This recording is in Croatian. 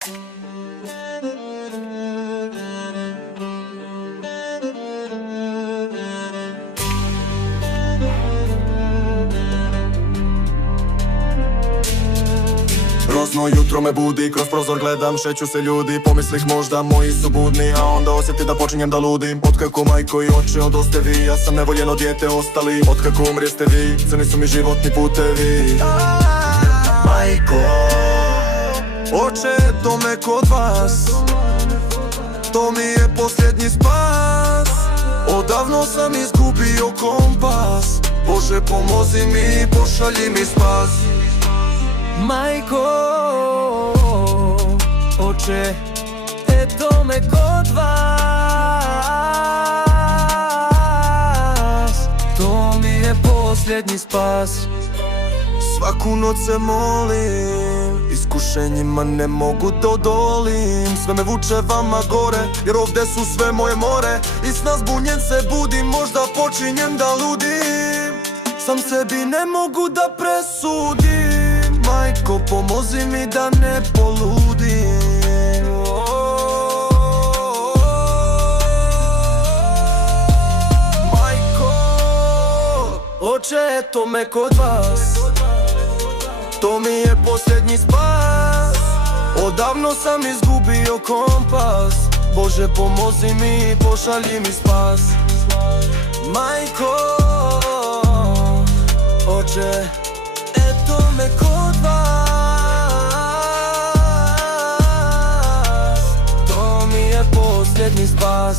Grozno jutro me budi, kroz prozor gledam, šeću se ljudi. Pomislih možda moji su budni, a onda osjeti da počinjem da ludim. Otkako majko i oče odoste vi, ja sam nevoljeno dijete ostali. Otkako umrijeste vi, crni su mi životni putevi. Majko, oče, to me kod vas, to mi je posljednji spas. Odavno sam izgubio kompas, Bože pomozi mi, pošalji mi spas. Majko, oče, eto me kod vas, to mi je posljednji spas. Svaku noć se molim, iskušenjima ne mogu da odolim. Sve me vuče vama gore, jer ovdje su sve moje more. I sna zbunjen se budim, možda počinjem da ludim. Sam sebi ne mogu da presudim. Majko, pomozi mi da ne poludim. Majko, oče, eto me kod vas, to mi je posljednji spas. Odavno sam izgubio kompas, Bože pomozi mi, pošalji mi spas. Majko, oče, eto me kod vas, to mi je posljednji spas.